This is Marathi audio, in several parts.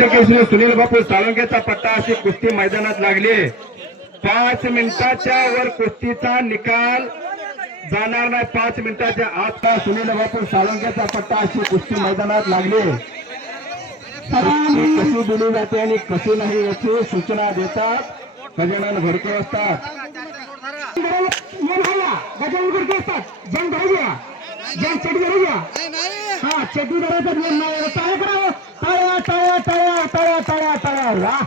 सुनील बापू साळुंकेचा पट्टा अशी कुस्ती मैदानात लागली. 5 मिनिटाच्या वर कुस्तीचा निकाल जाणार नाही. 5 मिनिटाच्या आसपास सुनील बापू साळुंकेचा पट्टा अशी कुस्ती मैदानात लागली. कशी दिली जाते आणि कशी नाही याची सूचना देतात गजानन घोडके असतात. गजानन घोडके असतात. जंग धरूया, जंग चटी धरूया. हा चटी धरायचा नियम नाही. टाळ्या करा, टाळ्या टाळ्या टाळ्या टाळ्या टाळ्या टाळ्या. वा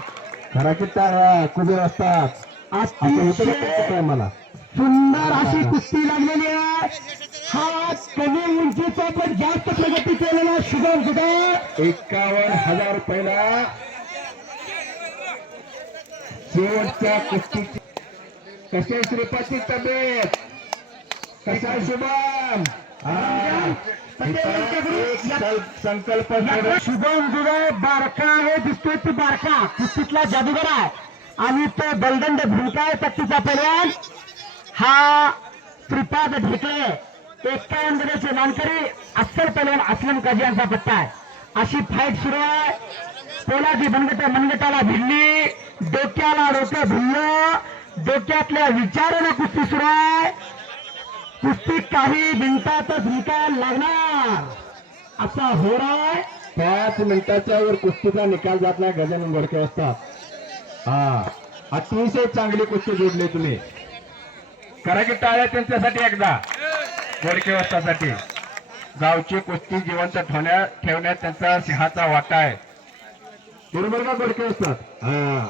घराची टाळ्या कुबेर असतात. मला सुंदर अशी कुस्ती लागलेली आहे. हा कमी उंचीचा पण जास्त प्रगती केलेला शुभम सुद्धा 51,000 रुपयाला शेवटच्या कुस्तीची. कसे श्रीपाची तब्येत, कसा शुभम? संकल्प शुभम जुगा बारका आहे, दिसतोय तो बारका कुस्तीतला जादूगर आहे आणि तो बलदंड भूमिका पट्टीचा पैलवान हा श्रीपाद ढेकळे 51 गटाचे मानकरी अस्सल पैलवान असलम काजी यांचा पट्टा आहे. अशी फाईट सुरू आहे. पोलादी मनगटाला भिडली, डोक्याला डोकं भिडलं, डोक्यातल्या विचारानं कुस्ती सुरू आहे. कुस्ती काही मिनिटातच निकाल लागणार असा होणार. 5 मिनिटाच्या वर कुस्तीचा निकाल जात नाही. गजानन घोडके असतात. हा अतिशय चांगली कुस्ती जोडली तुम्ही. करा की टाळ्या त्यांच्यासाठी एकदा. घोडके वस्तासाठी गावची कुस्ती जिवंत ठेवण्यात त्यांचा सिंहाचा वाटा आहे. बरोबर का घोडके असतात? हा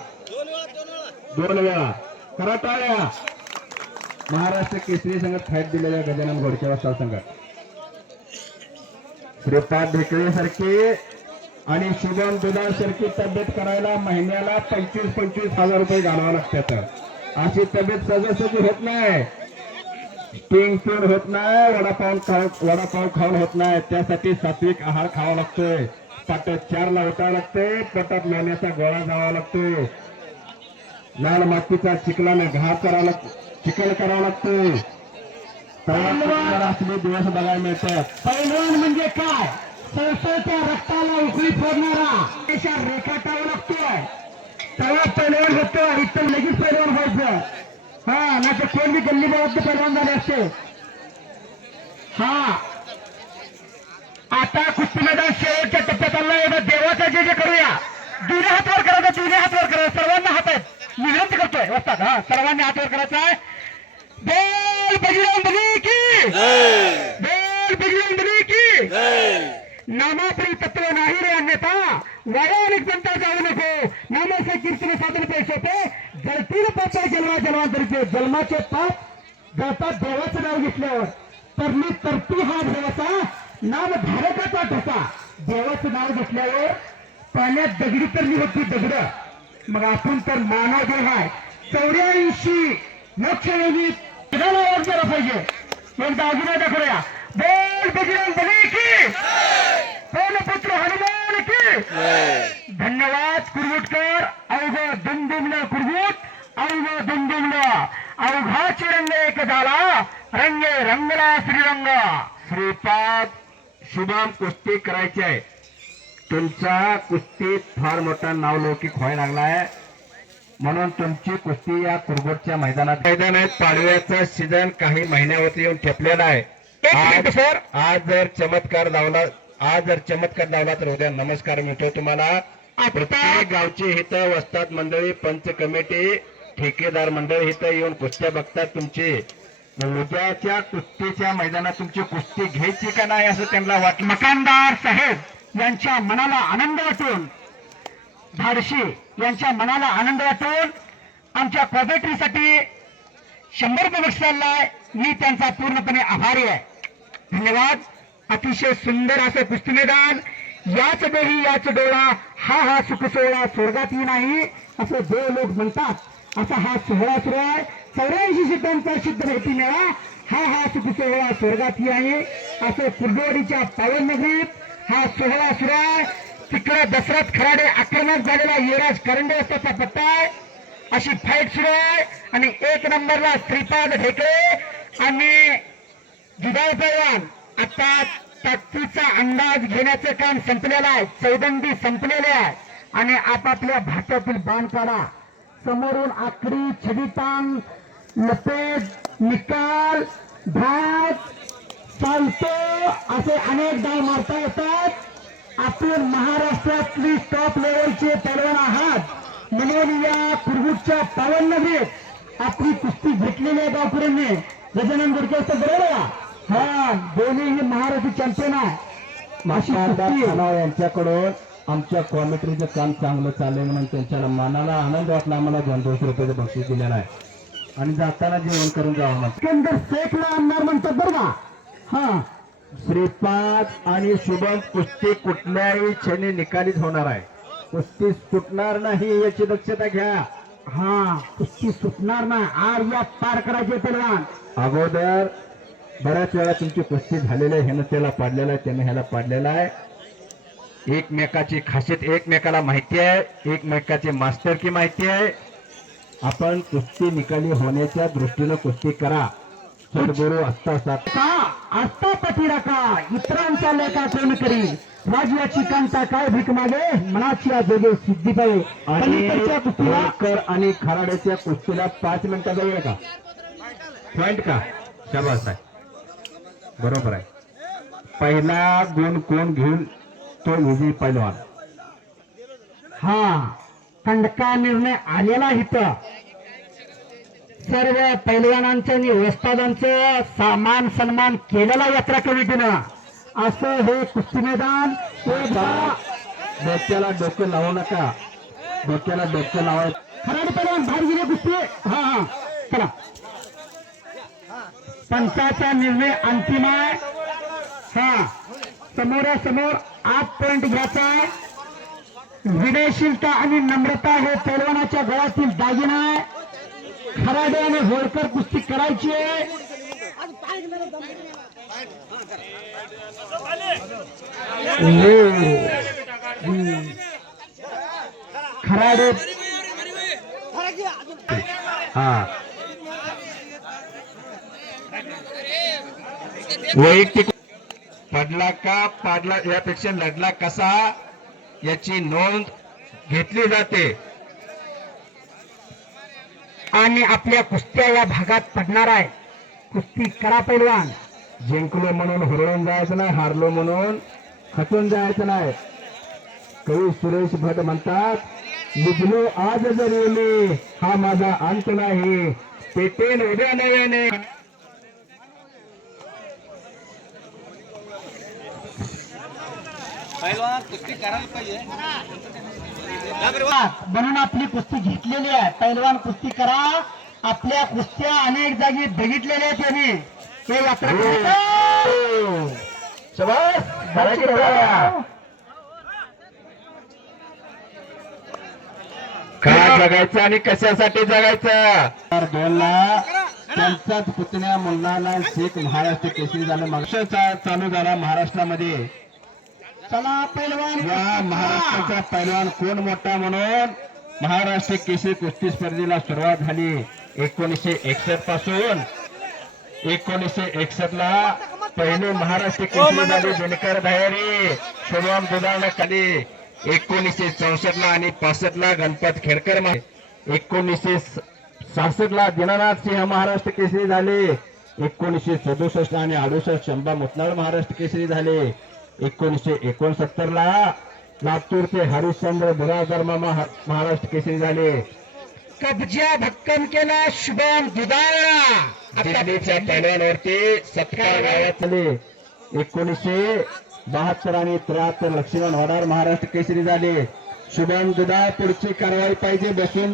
2 वेळा करा टाळ्या. महाराष्ट्र केसरी संघात फाईट दिलेल्या गजानन घोडके वस्ता संघात श्रीपाद ढेकळे सारखे आणि शुभम दुधाळ सारखी तब्येत करायला महिन्याला 25,000 रुपये घालावा लागतात. अशी तब्येत सहजासहजी होत नाही. स्टिंग पिऊन होत नाही, वडापाव खाऊन होत नाही. त्यासाठी सात्विक आहार खावा लागतोय. पाटात 4ला उठावं लागतंय. पोटात लोण्याचा गोळा जावा लागतोय. लाल मातीचा चिखलाने घास करावा लागतो, चिखल करावा लागतोय. असले दिवस बघायला मिळतात. पैलवान म्हणजे काय? संस्थेच्या रक्ताला उकळी फोडणारा रेखाटावा लागतोय. तेव्हा पैलवान होतो. इथं लगेच पैलवान व्हायचं. हा नाही तर कोण बी गल्ली बाबत पैलवान झाले असते. हा आता कुस्ती मैदान शेवटच्या टप्प्यात आला. एवढा देवाचा जे करूया. दोन्ही हातवर करायचं, दोन्ही हातवर करायचं. सर्वांना हात आहेत. मी विनंती करतोय वस्ताद. हा सर्वांनी हातवर करायचा आहे. बोल बजरंगबली की, बोल बजरंगबली की. नामापरी तत्व नाही रे अन्यथा वाया अनेक जनता जाऊ नको. नामाचे कीर्तन साधन पैसे होते. जळतील पाप जन्मांतरीचे. जन्माचे पाप जळतात देवाचं नाव घेतल्यावर. तरती हा देवाचा नामधारकाचा ठसा. देवाचं नाव घेतल्यावर पाण्यात दगडी तरली होती दगड. मग आपण तर मानव देव आहे. 84 लक्ष वाजवायला पाहिजे. एकदा अजून एकदा करूया. बोल बजरंगबली की, बोल पुत्र हनुमान की. धन्यवाद कुरगुटकर. अवघ दुमदुमलं कुरगुट, अवघ दुमदुमलं. अवघाची रंग एक झाला, रंगे रंगला श्रीरंग. श्रीपाद शुभम कुस्ती करायची आहे. तुमचा कुस्तीत फार मोठा नावलौकिक व्हायला लागलाय. म्हणून तुमची कुस्ती या कुरगुटच्या मैदानात आहेत. पाडव्याचा सीझन काही महिन्यावरती येऊन ठेपलेला आहे. सर आज जर चमत्कार लावला तर उद्या नमस्कार मिळतो तुम्हाला. प्रत्येक गावची हित वस्ताद मंडळी, पंच कमिटी, ठेकेदार मंडळी हित येऊन कुस्त्या बघतात तुमची. उद्याच्या कुस्तीच्या मैदानात तुमची कुस्ती घ्यायची का नाही असं त्यांना वाटलं. मकानदार साहेब यांच्या मनाला आनंद वाटून, धाडशी यांच्या मनाला आनंद वाटून आमच्या कॉमेंट्रीसाठी 100 रुपये बक्षीस आणलाय. मी त्यांचा पूर्णपणे आभारी आहे. धन्यवाद. अतिशय सुंदर असं कुस्ती मैदान. याच देही याच डोळा, हा सुख सोहळा स्वर्गातही नाही असं जे लोक म्हणतात. असा हा सोहळा सुरू आहे. 84 सिद्धांचा सिद्ध माहिती मिळा. हा सुख सोहळा स्वर्गातही आहे असं कुर्डवाडीच्या पावन नगरीत हा सोहळा सुरू आहे. तिकडे दशरथ खराडे आक्रमक झालेला युवराज करंडे असताचा पट्टा आहे. अशी फाईट सुरू आहे. आणि 1 नंबरला श्रीपाद ढेकळे आणि जुदाई पैलवान. आता ताकदीचा अंदाज घेण्याचं काम संपलेलं आहे. चौदंडी संपलेले आहे. आणि आपापल्या भाट्यातील बाण काढा. समोरून आकडी, छडीतांग, लपेट, निकाल, भात, चालतो असे अनेक डाव मारता येतात. आपण महाराष्ट्रातली टॉप लेवलचे पैलवान आहात म्हणून या कुरबुटच्या पावन नगरीत आपली कुस्ती घेतलेल्या गावकऱ्यांनी गजानन गुडके असं बरोबर. हा दोन्हीही महाराष्ट्र चॅम्पियन आहे. यांच्याकडून आमच्या कॉमेंट्रीचं काम चांगलं चाललंय म्हणून त्यांच्या मनाला आनंद वाटला. आम्हाला 200 रुपयाचं बक्षीस दिलेलं आहे आणि जाताना जेवण करून जावं म्हणतात. सिकंदर शेखला आमदार म्हणतात बरं का. हा श्रीपाद आणि शुभम कुस्ती कुठल्याही क्षणी निकालीच होणार आहे. कुस्ती सुटणार नाही याची दक्षता घ्या. हा कुस्ती सुटणार ना. आर या पार करायचे पैलवान. अगोदर बऱ्याच वेळा तुमची कुस्ती झालेली आहे. ह्यानं त्याला पाडलेला आहे, त्यानं ह्याला पाडलेला आहे. एकमेकाची खासियत एकमेकाला माहिती आहे, एकमेकाची मास्टर की माहिती आहे. आपण कुस्ती निकाली होण्याच्या दृष्टीनं कुस्ती करा. सद्गुरू आस्था पाठी राखा, इतरांचा लेखा कोण करी. राजयाची कांता काय भीक मागे, मनाची जोगे सिद्धी पाहिजे. आणि होळकर आणि खराड्याच्या कुस्तीला 5 मिनिटाचा वेळ का पॉइंट का. शाबास आहे, बरोबर आहे. पहिला गुण कोण घेऊन तो विजयी पैलवान. हा कंडका निर्णय आलेला इथं. सर्व पैलवानांचं आणि वस्तादांचं सामान सन्मान केलेला यात्रा कमिटीनं. असं हे कुस्ती मैदान. डोक्याला डोकं लावू नका, डोक्याला डोकं लावा. खराडी पैलवान बाहेर गेले कुस्ती. हा हा चला. पंचाचा निर्णय अंतिम आहे. हा समोरासमोर 8 पॉइंट घ्यायचा आहे. विनयशीलता आणि नम्रता हे पैलवानाच्या गळ्यातील दागिना आहे. खराडे आणि होळकर कुस्ती करायची आहे. खराडे हा वैयक्तिक पडला का पाडला यापेक्षा लढला कसा याची नोंद घेतली जाते. आणि आपल्या कुस्त्या या भागात पडणार आहे. कुस्ती करा पैलवान. जिंकलो म्हणून हुरळून जायचं नाही, हारलो म्हणून खचून जायचं नाही. कवी सुरेश भट म्हणतात, लिहिलो आज जरी मी हा माझा अंत नाही, पेटेन उद्या नव्याने. म्हणून आपली कुस्ती घेतलेली आहे. पैलवान कुस्ती करा. आपल्या कुस्त्या अनेक जागी बघितलेल्या आहेत त्यांनी. हे यात्रा काय जगायचं आणि कशासाठी जगायचं. 2ला त्यांचाच पुतण्या मुल्लाला शेख महाराष्ट्र केसरी झालं. मागचा चालू झाला महाराष्ट्रामध्ये. चला पैलवान. या महाराष्ट्राचा पैलवान कोण मोठा म्हणून महाराष्ट्र केसरी कुस्ती स्पर्धेला सुरुवात झाली 1961 पासून. 1961 ला पहिले महाराष्ट्र केसरी झाले दिनकर दह्यारी, शुभम दुधाणा खाली. 1964 ला आणि 65 ला गणपत खेडकर. 1966 ला दीनानाथ सिंह महाराष्ट्र केसरी झाले. 1967 आणि 68 शंभा मुतनाळ महाराष्ट्र केसरी झाले. 1969 ला लातूरचे हरिश्चंद्र बिराजदार महाराष्ट्र केसरी झाले. कब्जा भक्कम केला शुभम दुधाळा. दिल्लीच्या पैलवानवरती सत्कार गावात झाले. 1972 आणि 73 लक्ष्मण वडार महाराष्ट्र केसरी झाले. शुभम दुधा पुढची कारवाई पाहिजे, बसून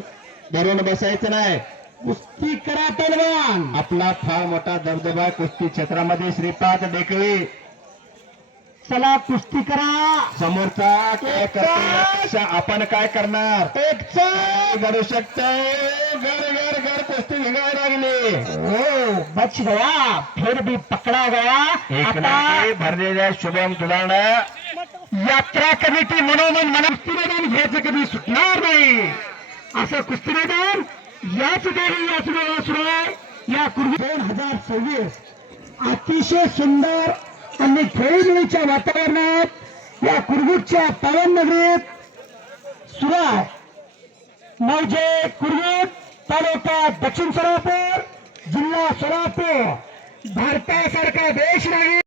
धरून बसायचं नाही. कुस्ती करा पैलवान. आपला फार मोठा दबदबा कुस्ती क्षेत्रामध्ये. श्रीपाद डेकळे. चला कुस्ती करा. समोरचा काय करतो, आपण काय करणार. घडू शकतंय. घर घर घर कुस्ती निघायला लागली. हो बच गया, फिर भी पकडा गया. आता भरलेल्या शुभम दुधाण यात्रा कमिटी म्हणून मला कुस्ती मैदान घ्यायचं कधी सुटणार नाही. असं कुस्ती मैदान याच देवी याच वेळा सुरू आहे. या 2026 अतिशय सुंदर आणि खेळीमेळीच्या वातावरणात या कुरबुटच्या पावन नगरीत मौजे कुर्यूट तालुका दक्षिण सोलापूर जिल्हा सोलापूर भारतासारखा देश नाही